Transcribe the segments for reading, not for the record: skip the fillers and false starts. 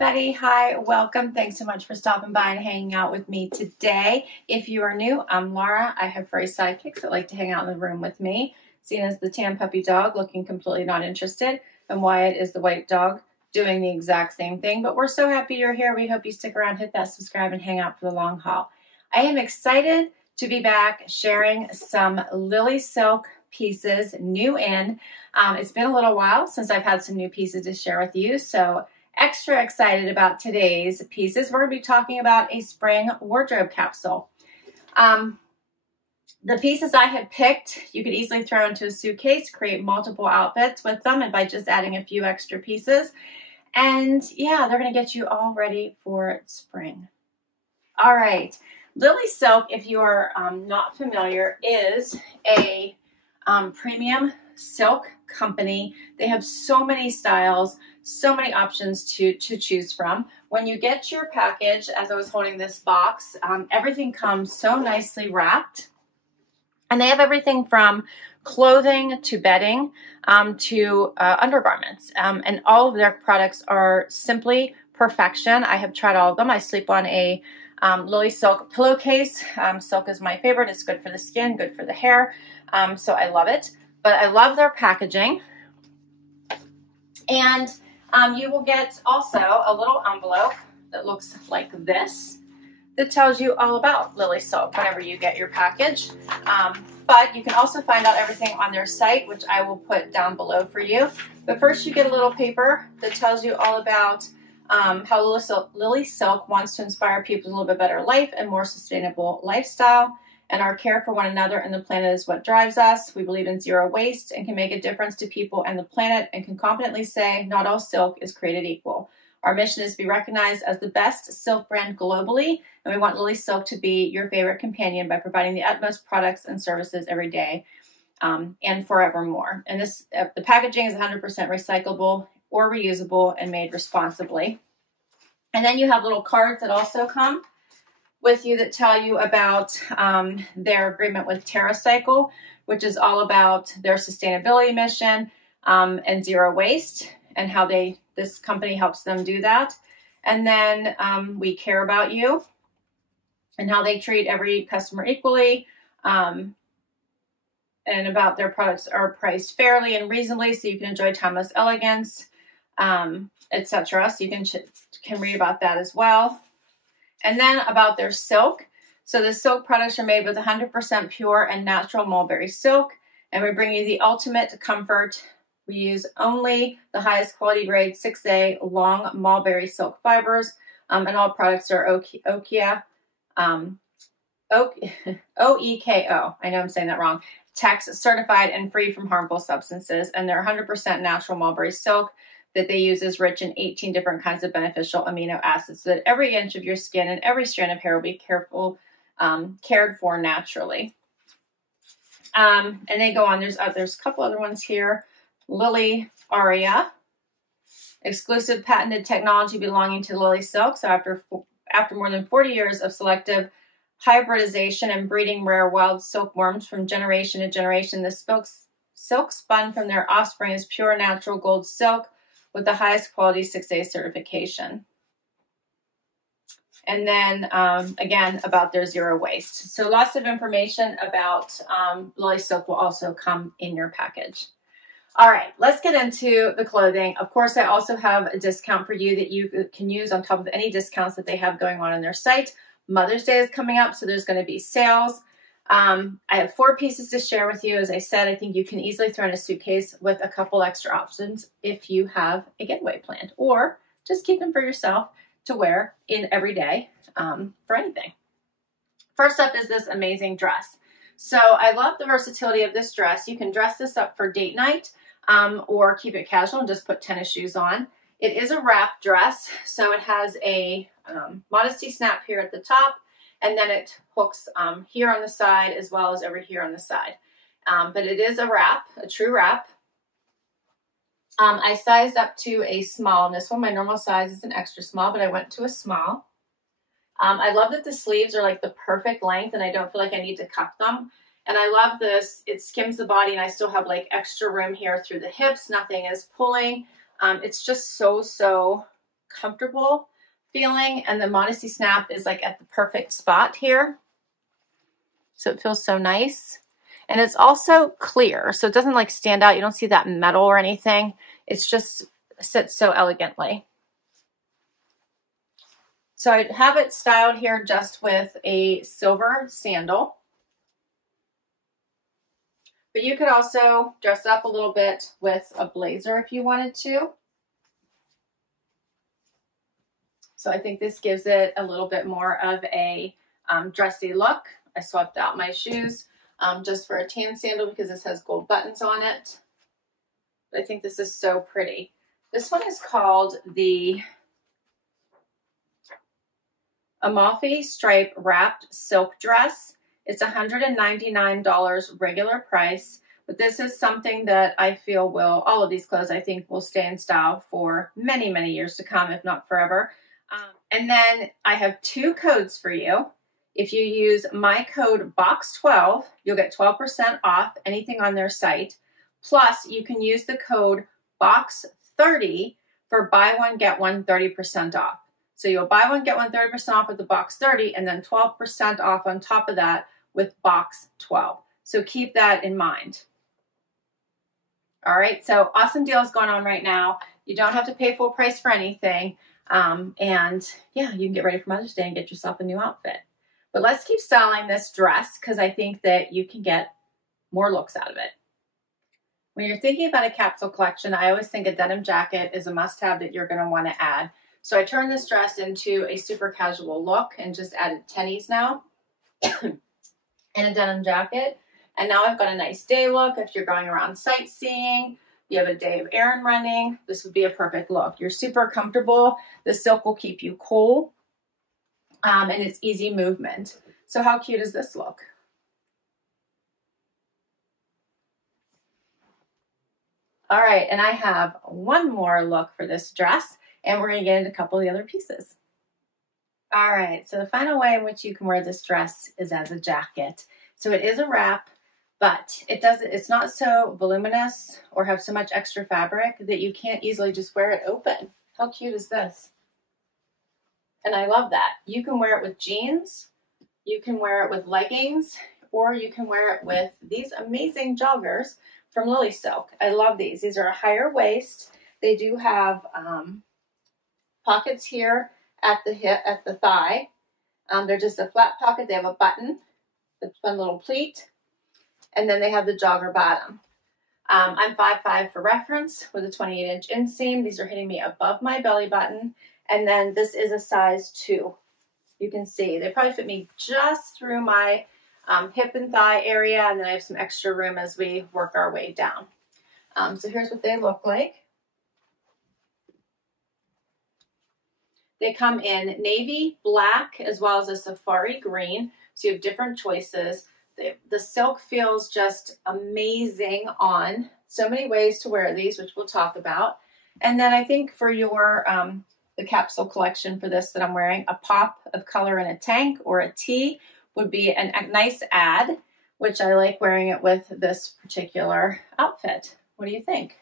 everybody. Hi, welcome. Thanks so much for stopping by and hanging out with me today. If you are new, I'm Laura. I have furry sidekicks that like to hang out in the room with me. Seen as the tan puppy dog, looking completely not interested, and Wyatt is the white dog, doing the exact same thing. But we're so happy you're here. We hope you stick around, hit that subscribe, and hang out for the long haul. I am excited to be back sharing some Lilysilk pieces, new in. It's been a little while since I've had some new pieces to share with you, so extra excited about today's pieces. We're going to be talking about a spring wardrobe capsule. The pieces I have picked, you could easily throw into a suitcase, create multiple outfits with them, and by just adding a few extra pieces. And yeah, they're going to get you all ready for spring. All right. Lilysilk, if you are not familiar, is a premium silk company. They have so many styles, so many options to choose from. When you get your package, as I was holding this box, everything comes so nicely wrapped. And they have everything from clothing to bedding to undergarments. And all of their products are simply perfection. I have tried all of them. I sleep on a Lilysilk pillowcase. Silk is my favorite. It's good for the skin, good for the hair. So I love it. But I love their packaging. And you will get also a little envelope that looks like this that tells you all about Lilysilk whenever you get your package. But you can also find out everything on their site, which I will put down below for you. But first you get a little paper that tells you all about how Lilysilk wants to inspire people to live a better life and more sustainable lifestyle. And our care for one another and the planet is what drives us. We believe in zero waste and can make a difference to people and the planet, and can confidently say not all silk is created equal. Our mission is to be recognized as the best silk brand globally, and we want Lilysilk to be your favorite companion by providing the utmost products and services every day and forevermore. And this, the packaging is 100% recyclable or reusable and made responsibly. And then you have little cards that also come with you that tell you about their agreement with TerraCycle, which is all about their sustainability mission and zero waste, and how this company helps them do that. And then we care about you and how they treat every customer equally, and about their products are priced fairly and reasonably so you can enjoy timeless elegance, etc. So you can read about that as well. And then about their silk. So the silk products are made with 100% pure and natural mulberry silk, and we bring you the ultimate comfort. We use only the highest quality grade 6A long mulberry silk fibers, and all products are OEKO. I know I'm saying that wrong. Tax certified and free from harmful substances, and they're 100% natural mulberry silk that they use is rich in 18 different kinds of beneficial amino acids, so that every inch of your skin and every strand of hair will be cared for naturally. And they go on. There's a couple other ones here. Lily Aria, exclusive patented technology belonging to Lilysilk. So after more than 40 years of selective hybridization and breeding rare wild silkworms from generation to generation, the silk spun from their offspring is pure natural gold silk with the highest quality 6A certification. And then again, about their zero waste. So lots of information about Lilysilk will also come in your package. All right, let's get into the clothing. Of course, I also have a discount for you that you can use on top of any discounts that they have going on their site. Mother's Day is coming up, so there's going to be sales. I have 4 pieces to share with you. As I said, I think you can easily throw in a suitcase with a couple extra options if you have a getaway planned, or just keep them for yourself to wear in every day for anything. First up is this amazing dress. So I love the versatility of this dress. You can dress this up for date night or keep it casual and just put tennis shoes on. It is a wrap dress, so it has a modesty snap here at the top, and then it hooks here on the side as well as over here on the side. But it is a wrap, a true wrap. I sized up to a small in this one. My normal size is an extra small, but I went to a small. I love that the sleeves are like the perfect length and I don't feel like I need to cut them. And I love this. It skims the body and I still have like extra room here through the hips. Nothing is pulling. It's just so comfortable feeling, and the modesty snap is like at the perfect spot here. So it feels so nice. And it's also clear, so it doesn't like stand out. You don't see that metal or anything. It's just sits so elegantly. So I have it styled here just with a silver sandal. But you could also dress up a little bit with a blazer if you wanted to. So I think this gives it a little bit more of a dressy look. I swapped out my shoes just for a tan sandal because this has gold buttons on it. But I think this is so pretty. This one is called the Amalfi Stripe Wrapped Silk Dress. It's $199 regular price, but this is something that I feel will, all of these clothes I think will stay in style for many, many years to come, if not forever. And then I have 2 codes for you. If you use my code BOX12, you'll get 12% off anything on their site. Plus, you can use the code BOX30 for buy one, get one 30% off. So you'll buy one, get one 30% off with the BOX30, and then 12% off on top of that with BOX12. So keep that in mind. All right, so awesome deals going on right now. You don't have to pay full price for anything. And yeah, you can get ready for Mother's Day and get yourself a new outfit. But let's keep styling this dress because I think that you can get more looks out of it. When you're thinking about a capsule collection, I always think a denim jacket is a must-have that you're going to want to add. So I turned this dress into a super casual look and just added tennies now and a denim jacket. And now I've got a nice day look. If you're going around sightseeing, you have a day of errand running, this would be a perfect look. You're super comfortable. The silk will keep you cool. And it's easy movement. So how cute does this look? All right, and I have one more look for this dress, and we're going to get into a couple of the other pieces. All right, so the final way in which you can wear this dress is as a jacket. So it is a wrap, but it's not so voluminous or have so much extra fabric that you can't easily just wear it open. How cute is this? And I love that. You can wear it with jeans, you can wear it with leggings, or you can wear it with these amazing joggers from Lilysilk. I love these. These are a higher waist. They do have pockets here at the hip, at the thigh. They're just a flat pocket. They have a button, the fun little pleat, and then they have the jogger bottom. I'm 5'5" for reference with a 28-inch inseam. These are hitting me above my belly button. And then this is a size 2. You can see they probably fit me just through my hip and thigh area, and then I have some extra room as we work our way down. So here's what they look like. They come in navy, black, as well as a safari green. So you have different choices. The silk feels just amazing on. So many ways to wear these, which we'll talk about. And then I think for your the capsule collection for this that I'm wearing, a pop of color in a tank or a tee would be a nice add, which I like wearing it with this particular outfit. What do you think?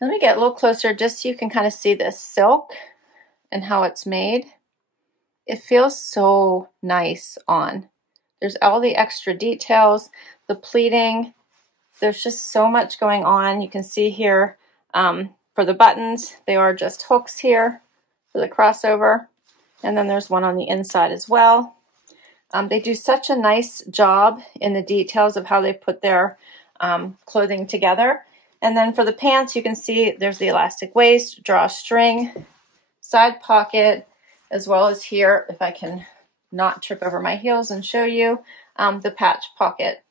Let me get a little closer just so you can kind of see this silk and how it's made. It feels so nice on. There's all the extra details, the pleating. There's just so much going on. You can see here for the buttons, they are just hooks here for the crossover. And then there's one on the inside as well. They do such a nice job in the details of how they put their clothing together. And then for the pants, you can see there's the elastic waist, drawstring, side pocket, as well as here, if I can not trip over my heels and show you, the patch pocket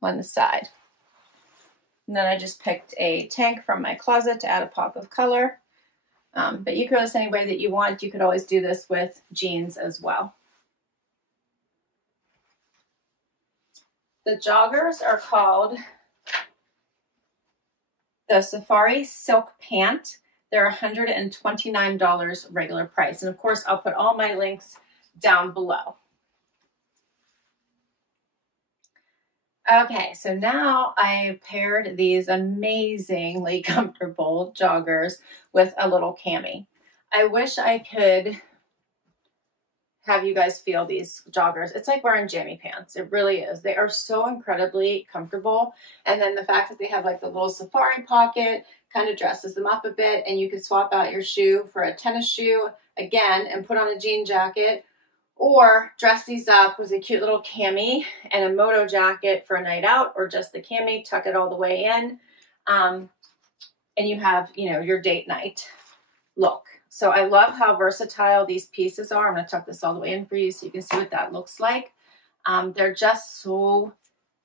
on the side. And then I just picked a tank from my closet to add a pop of color. But you could go this any way that you want. You could always do this with jeans as well. The joggers are called the Safari Silk Pant. They're $129 regular price. And of course, I'll put all my links down below. Okay, so now I paired these amazingly comfortable joggers with a little cami. I wish I could have you guys feel these joggers. It's like wearing jammy pants. It really is. They are so incredibly comfortable. And then the fact that they have like the little safari pocket kind of dresses them up a bit, and you can swap out your shoe for a tennis shoe again and put on a jean jacket, or dress these up with a cute little cami and a moto jacket for a night out, or just the cami, tuck it all the way in. And you have, you know, your date night look. So I love how versatile these pieces are. I'm going to tuck this all the way in for you so you can see what that looks like. They're just so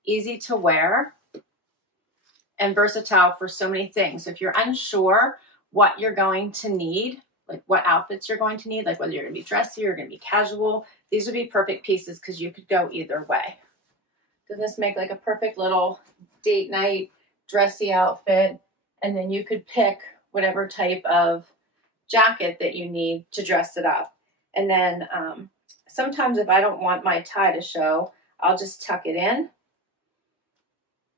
easy to wear and versatile for so many things. If you're unsure what you're going to need, like what outfits you're going to need, like whether you're going to be dressy or going to be casual, these would be perfect pieces because you could go either way. Doesn't this make like a perfect little date night dressy outfit? And then you could pick whatever type of jacket that you need to dress it up. And then sometimes if I don't want my tie to show, I'll just tuck it in.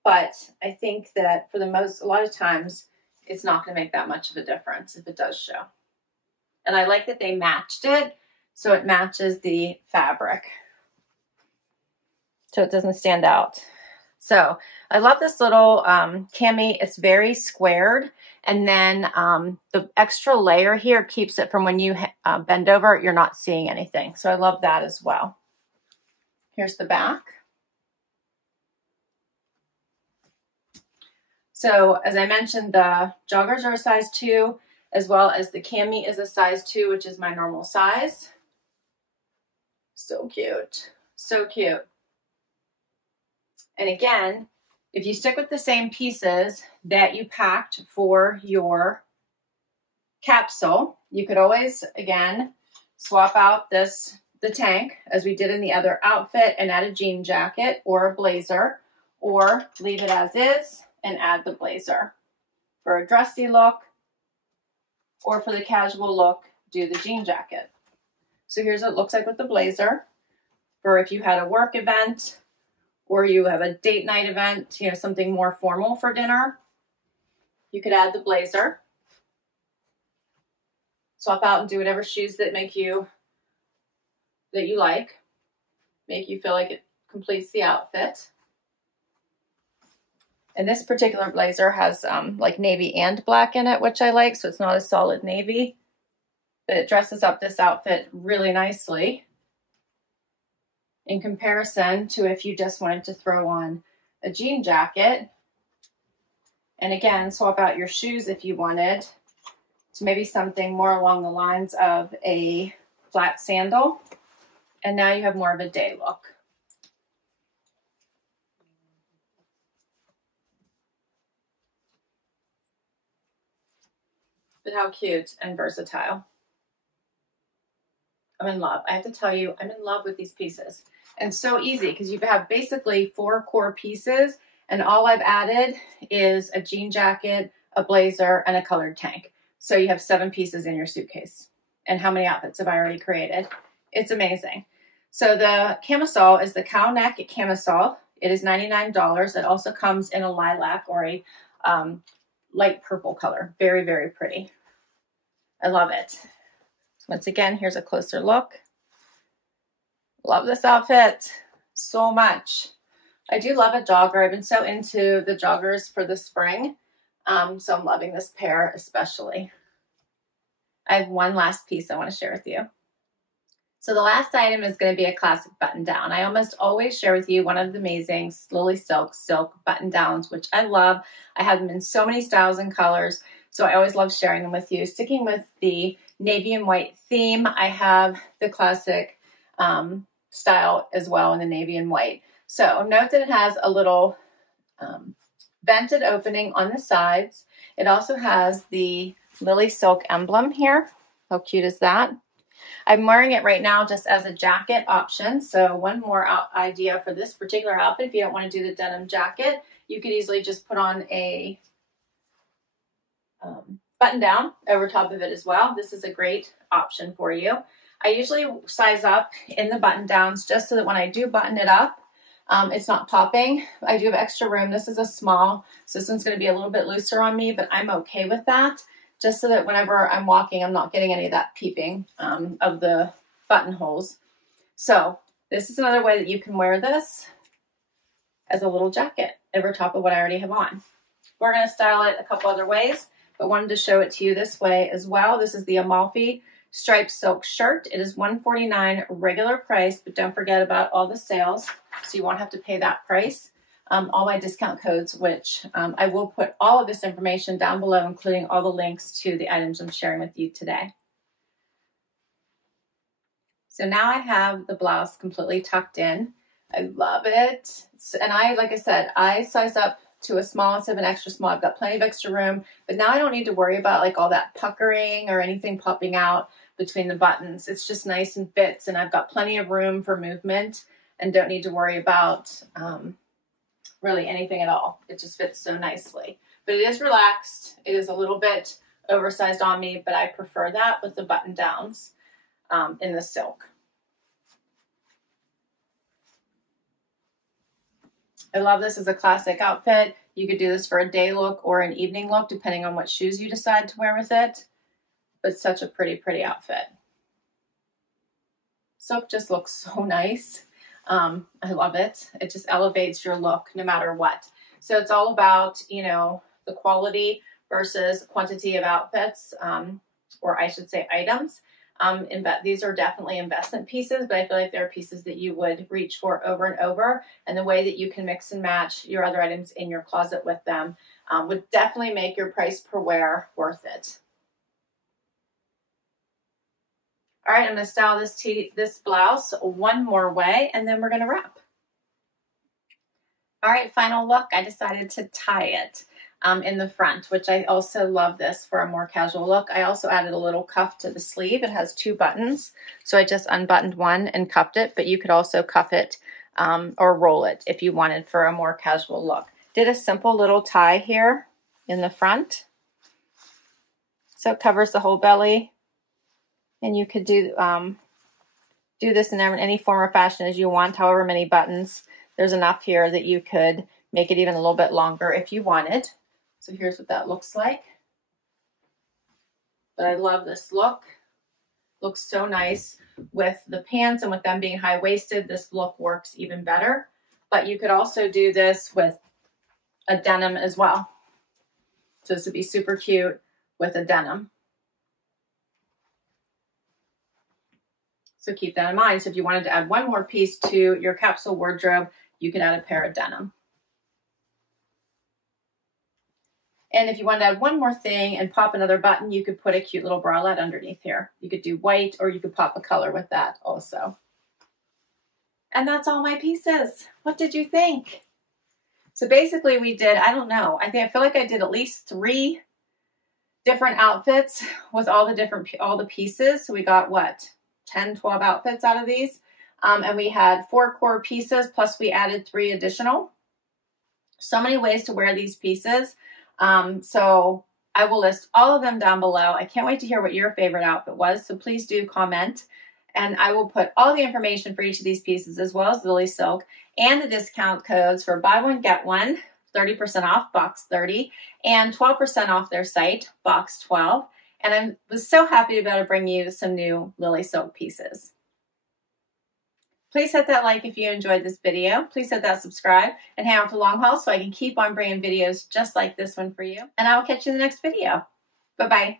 But I think that for a lot of times, it's not going to make that much of a difference if it does show. And I like that they matched it, so it matches the fabric, so it doesn't stand out. So I love this little cami. It's very squared, and then the extra layer here keeps it from when you bend over, you're not seeing anything. So I love that as well. Here's the back. So as I mentioned, the joggers are a size 2, as well as the cami is a size 2, which is my normal size. So cute, so cute. And again, if you stick with the same pieces that you packed for your capsule, you could always, again, swap out the tank as we did in the other outfit and add a jean jacket or a blazer, or leave it as is and add the blazer. For a dressy look or for the casual look, do the jean jacket. So here's what it looks like with the blazer. For if you had a work event, or you have a date night event, you know, something more formal for dinner, you could add the blazer. Swap out and do whatever shoes that you like, make you feel like it completes the outfit. And this particular blazer has like navy and black in it, which I like, so it's not a solid navy, but it dresses up this outfit really nicely in comparison to if you just wanted to throw on a jean jacket. And again, swap out your shoes if you wanted to maybe something more along the lines of a flat sandal. And now you have more of a day look. But how cute and versatile. I'm in love. I have to tell you, I'm in love with these pieces. And so easy because you have basically 4 core pieces, and all I've added is a jean jacket, a blazer, and a colored tank. So you have 7 pieces in your suitcase. And how many outfits have I already created? It's amazing. So the camisole is the cow neck camisole. It is $99. It also comes in a lilac or a light purple color. Very, very pretty. I love it. Once again, here's a closer look. Love this outfit so much. I do love a jogger. I've been so into the joggers for the spring. So I'm loving this pair especially. I have one last piece I want to share with you. So the last item is going to be a classic button down. I almost always share with you one of the amazing Lilysilk silk button downs, which I love. I have them in so many styles and colors, so I always love sharing them with you. Sticking with the navy and white theme, I have the classic style as well in the navy and white. So note that it has a little vented opening on the sides. It also has the Lilysilk emblem here. How cute is that? I'm wearing it right now just as a jacket option. So one more idea for this particular outfit, if you don't want to do the denim jacket, you could easily just put on a button down over top of it as well. This is a great option for you. I usually size up in the button downs just so that when I do button it up, It's not popping. I do have extra room. This is a small, so this one's going to be a little bit looser on me, but I'm okay with that, just so that whenever I'm walking, I'm not getting any of that peeping of the buttonholes. So this is another way that you can wear this as a little jacket over top of what I already have on. We're going to style it a couple other ways, but wanted to show it to you this way as well. This is the Amalfi striped silk shirt. It is $149 regular price, but don't forget about all the sales, so you won't have to pay that price. All my discount codes, which I will put all of this information down below, including all the links to the items I'm sharing with you today. So now I have the blouse completely tucked in. I love it. And like I said, I size up to a small instead of an extra small. I've got plenty of extra room, but now I don't need to worry about like all that puckering or anything popping out between the buttons. It's just nice and fits, and I've got plenty of room for movement and don't need to worry about really anything at all. It just fits so nicely. But it is relaxed. It is a little bit oversized on me, but I prefer that with the button downs in the silk. I love this as a classic outfit. You could do this for a day look or an evening look, depending on what shoes you decide to wear with it. But such a pretty, pretty outfit. Silk just looks so nice. I love it. It just elevates your look no matter what. So it's all about, you know, the quality versus quantity of outfits, or I should say items. These are definitely investment pieces, but I feel like they're pieces that you would reach for over and over. And the way that you can mix and match your other items in your closet with them would definitely make your price per wear worth it. All right, I'm going to style this blouse one more way, and then we're going to wrap. All right, final look. I decided to tie it in the front, which I also love this for a more casual look. I also added a little cuff to the sleeve. It has 2 buttons, so I just unbuttoned one and cuffed it, but you could also cuff it or roll it if you wanted for a more casual look. Did a simple little tie here in the front, so it covers the whole belly. And you could do this in any form or fashion as you want, however many buttons. There's enough here that you could make it even a little bit longer if you wanted. So here's what that looks like. But I love this look. Looks so nice with the pants, and with them being high-waisted, this look works even better. But you could also do this with a denim as well. So this would be super cute with a denim. So keep that in mind. So if you wanted to add one more piece to your capsule wardrobe, you could add a pair of denim. And if you wanted to add one more thing and pop another button, you could put a cute little bralette underneath here. You could do white, or you could pop a color with that also. And that's all my pieces. What did you think? So basically we did, I don't know, I feel like I did at least 3 different outfits with all the pieces. So we got what? 10, 12 outfits out of these. And we had 4 core pieces, plus we added 3 additional. So many ways to wear these pieces. So I will list all of them down below. I can't wait to hear what your favorite outfit was. So please do comment. And I will put all the information for each of these pieces, as well as Lilysilk, and the discount codes for buy one, get one, 30% off, box 30, and 12% off their site, box 12. And I was so happy to be able to bring you some new Lilysilk pieces. Please hit that like if you enjoyed this video. Please hit that subscribe and hang out for the long haul so I can keep on bringing videos just like this one for you. And I will catch you in the next video. Bye-bye.